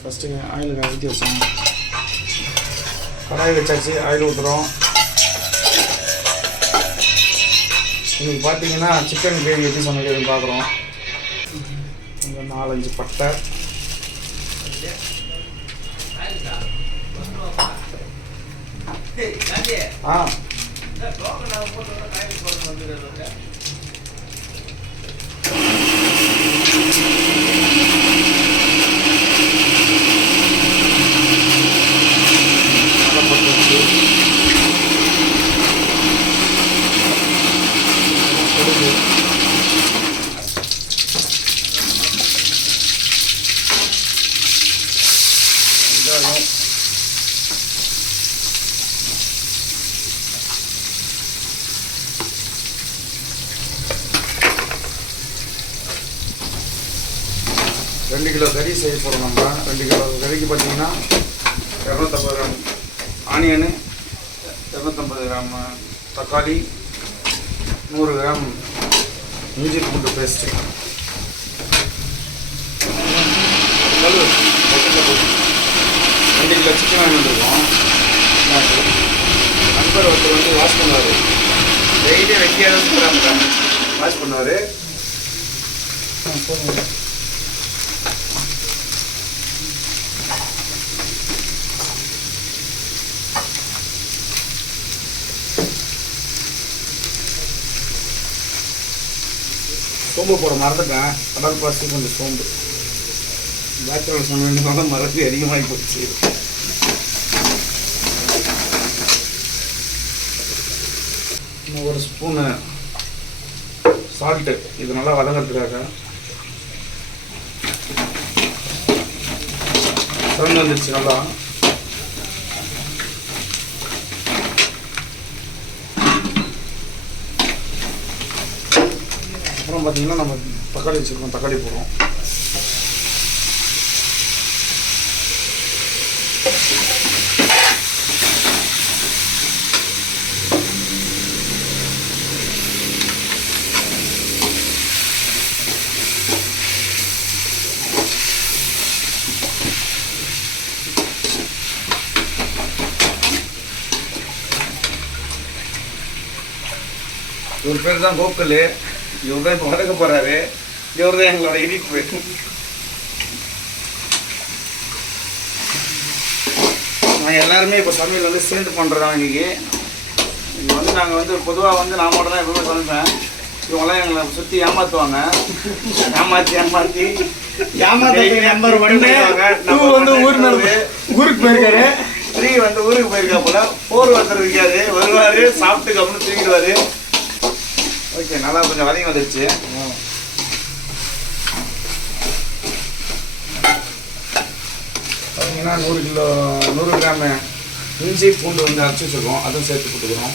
First oil ஊற்றி வச்சோம். கடாய் வச்சாச்சு, ஆயில் ஊற்றுறோம். இன்றைக்கி பார்த்தீங்கன்னா சிக்கன் கிரேவி எப்படி சமைக்கிறதுன்னு பார்க்குறோம். கொஞ்சம் 4-5 பட்டை, ஆ 2 கிலோ கறி செய்ய போகிறோம். நம்ம 2 கிலோ கறிக்கு பார்த்தீங்கன்னா 250 கிராம் ஆனியனு, 250 கிராம் தக்காளி, 100 கிராம் இஞ்சி பூண்டு பேஸ்ட்டு, 2 கிலோ சிக்கன் வாங்கி வந்துருக்கோம். நண்பர் ஒருத்தர் வந்து வாஷ் பண்ணுவார், டெய்லி வெட்டியாக வாஷ் பண்ணுவார். சோம்பு போட மறந்துட்டேன், கடல் பாசி கொஞ்சம் சோம்பு பேச்சுலர் சொன்னதுனால மறந்து அதிகமாகி போச்சு. இன்னும் 1 ஸ்பூனு சால்ட்டு, இது நல்லா வதங்கிறதுக்காக. சவுண்ட் வந்துடுச்சு நல்லா. அப்புறம் பார்த்தீங்கன்னா நம்ம தக்காளி வச்சுருக்கோம், தக்காளி போடுறோம். இவர் பேர் தான் கோகுல், இவர் தான் இப்போ வதக்க போகிறாரு. இவர் தான் எங்களோட இனிப்பு. நாங்கள் எல்லாருமே இப்போ சமையல் வந்து சேர்ந்து பண்ணுறோம். இன்றைக்கி நாங்கள் வந்து பொதுவாக வந்து நான் மட்டும் தான் எப்பவுமே சமைப்பேன். இவங்களாம் எங்களை சுற்றி ஏமாற்றுவாங்க. ஏமாற்றி நம்பர் 1 வந்து ஊருக்கு போயிருக்காரு. 3 வந்து ஊருக்கு போயிருக்கா போல. 4 ஒருத்தர் இருக்காரு, வருவார், சாப்பிட்டு கம்முன்னு தூக்கிடுவார். ஓகே, நல்லா கொஞ்சம் வதங்கி வந்துடுச்சு. பார்த்தீங்கன்னா 100 கிராம் இஞ்சி பூண்டு வந்து அரைச்சி வச்சுருக்கோம், அதுவும் சேர்த்து போட்டுக்கிறோம்.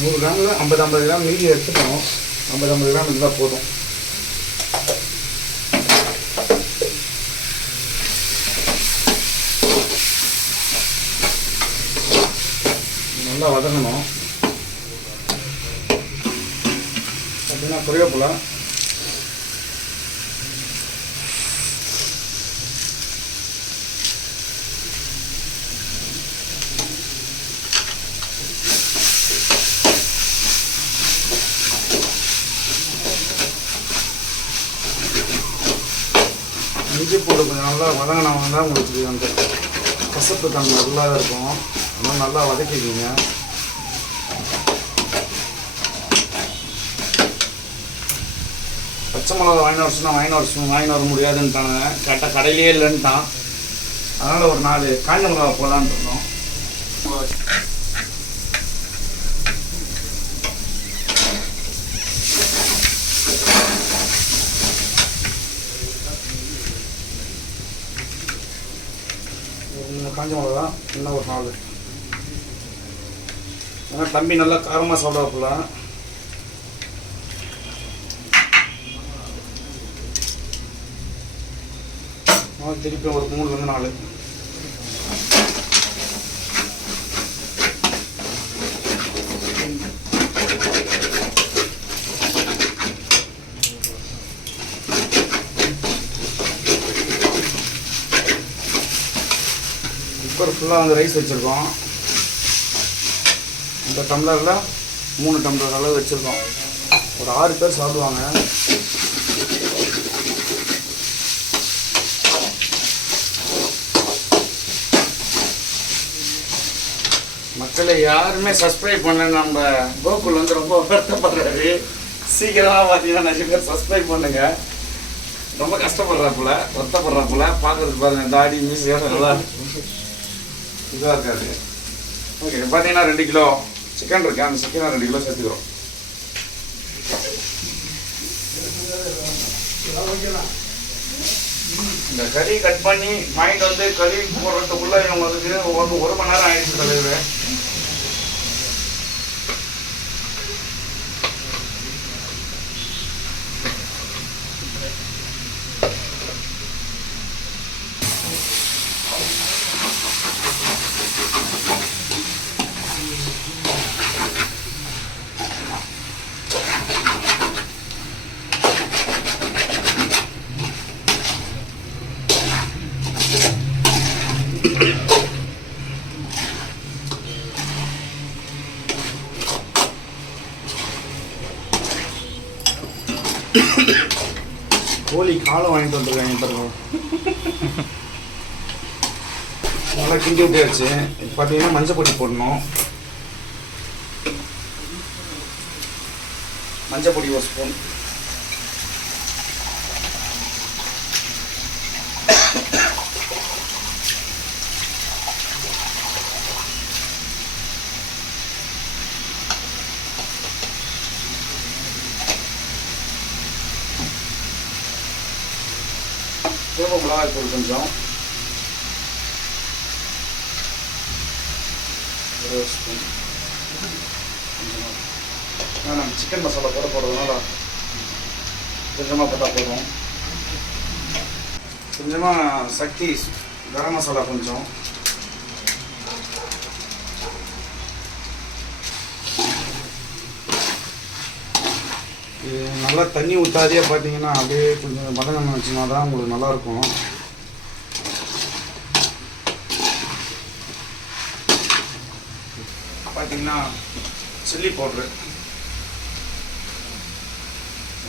நூறு கிராமில் 50 கிராம் மீதி எடுத்துக்கணும். 50 கிராம் இருந்தால் போதும். நல்லா வதங்கணும். அப்படின்னா கறிவேப்பிலை, இஞ்சி பூண்டு கொஞ்சம் நல்லா வதங்கினவங்க தான் உங்களுக்கு அந்த கசப்பு தன்மை நல்லா இருக்கும். அதனால் நல்லா வதக்கிக்கிங்க. பச்சை மிளகா வாங்கின வர முடியாதுன்ட்டாங்க. கரெக்டாக கடையிலே இல்லைன்ட்டான். அதனால் ஒரு 4 காஞ்ச மிளகா போடலான்னு இருந்தோம். காஞ்ச மிளகா இன்னும் ஒரு 4. ஏன்னா தம்பி நல்லா காரமாக சாப்பிடாப்புல. திருப்பி ஒரு 3 4. குக்கர் ஃபுல்லாக வந்து ரைஸ் வச்சுருக்கோம். இந்த டம்ளரில் 3 டம்ளர் அளவு வச்சுருக்கோம். ஒரு 6 பேர் சாப்பிடுவாங்க. மக்களை யாருமே சப்ஸ்கிரைப் பண்ணல. நம்ம கோகுல் வந்து ரொம்ப வருத்தப்படுறாரு. சீக்கிரமாக பார்த்தீங்கன்னா நிறைய பேர் சப்ஸ்கிரைப் பண்ணுங்க. ரொம்ப கஷ்டப்படுறாப்புல, வருத்தப்படுறாப்புல. பார்க்குறதுக்கு பாருங்கள், தாடி மீசியாக நல்லா இதாக இருக்காது. ஓகே, பார்த்தீங்கன்னா 2 கிலோ சிக்கன் இருக்கு. அந்த சிக்கனை 2 கிலோ சேர்த்துக்கிறோம். இந்த கறி கட் பண்ணி மைண்ட் வந்து கறி போடுறதுக்குள்ள இவங்க வந்து 1 மணி நேரம் ஆயிடுச்சு தலைவர். கோழி காலை வாங்கிட்டு வந்துருக்காங்க பாருங்க. நல்லா கிண்டி விட்டாச்சு. இப்போ பார்த்தீங்கன்னா மஞ்சள் பொடி போடணும். மஞ்சள் பொடி 1 ஸ்பூன், குழம்பு மிளகாய் தூள் கொஞ்சம், 1 ஸ்பூன். நம்ம சிக்கன் மசாலா போடுறதுனால கொஞ்சமாக போட்டால் போதும். கொஞ்சமாக சக்தி கரம் மசாலா கொஞ்சம், இது நல்லா தண்ணி ஊற்றாதே. பார்த்தீங்கன்னா அப்படியே கொஞ்சம் வதங்கணும் வச்சுனா தான் உங்களுக்கு நல்லாயிருக்கும். பார்த்தீங்கன்னா சில்லி பவுட்ரு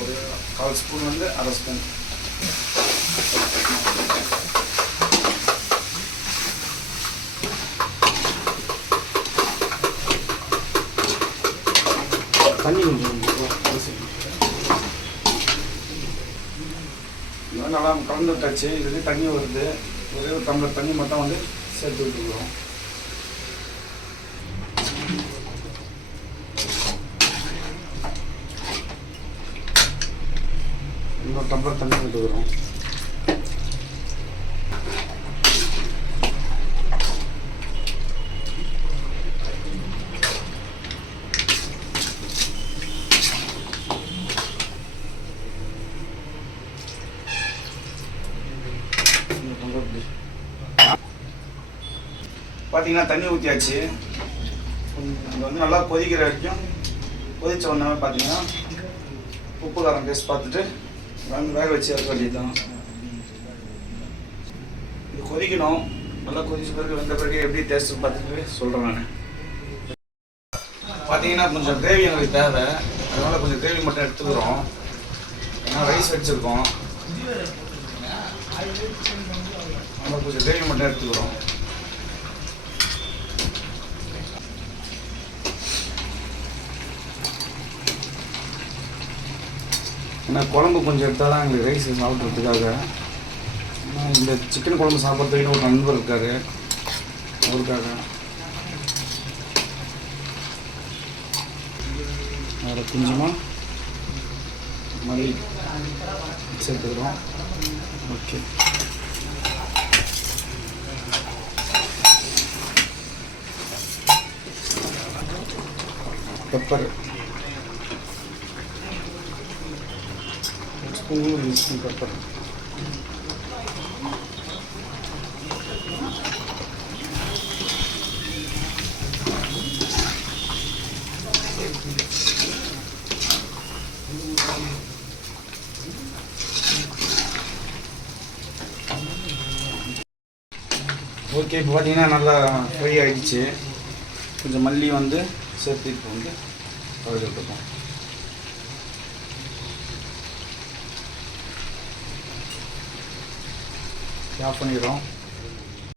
ஒரு 1/4 ஸ்பூன் வந்து 1/2 ஸ்பூன். தண்ணி கொஞ்சம் நல்லா கலந்து விட்டாச்சு. இதுலேயே தண்ணி வருது. ஒரே ஒரு டம்ளர் தண்ணி மட்டும் வந்து சேர்த்து விட்டுக்கிறோம். இன்னொரு டம்ளர் தண்ணி விட்டுக்கிறோம். பார்த்தீங்கன்னா தண்ணி ஊற்றியாச்சு. இது வந்து நல்லா கொதிக்கிற வரைக்கும் கொதித்த உடனே பார்த்தீங்கன்னா உப்பு காரம் டேஸ்ட் பார்த்துட்டு வேக வச்சு இறக்க வேண்டியது தான். இது கொதிக்கணும். நல்லா கொதிச்ச பிறகு வெந்த பிறகு எப்படி டேஸ்ட்டு பார்த்துட்டு சொல்கிறேன் நான். பார்த்தீங்கன்னா கொஞ்சம் கிரேவி எங்களுக்கு தேவை. அதனால் கொஞ்சம் கிரேவி மட்டும் எடுத்துக்கிறோம். ஏன்னா ரைஸ் வச்சுருக்கோம். அதனால் கொஞ்சம் கிரேவி மட்டும் எடுத்துக்கிறோம். ஏன்னா குழம்பு கொஞ்சம் எடுத்தால் தான் எங்களுக்கு ரைஸ் சாப்பிட்றதுக்காக. இந்த சிக்கன் குழம்பு சாப்பிட்றதுக்கு ஒரு நண்பர் இருக்கார், அவருக்காக. அதில் கொஞ்சமாக மல்லி சேர்த்துக்கிறோம். Okay, pepper spoon pepper. Okay, இப்போ பார்த்தீங்கன்னா நல்லா ஃப்ரை ஆகிடுச்சு. கொஞ்சம் மல்லி வந்து சேர்த்து இப்போ வந்து கலந்துட்டுருக்கோம். ஆஃப் பண்ணிடுறோம்.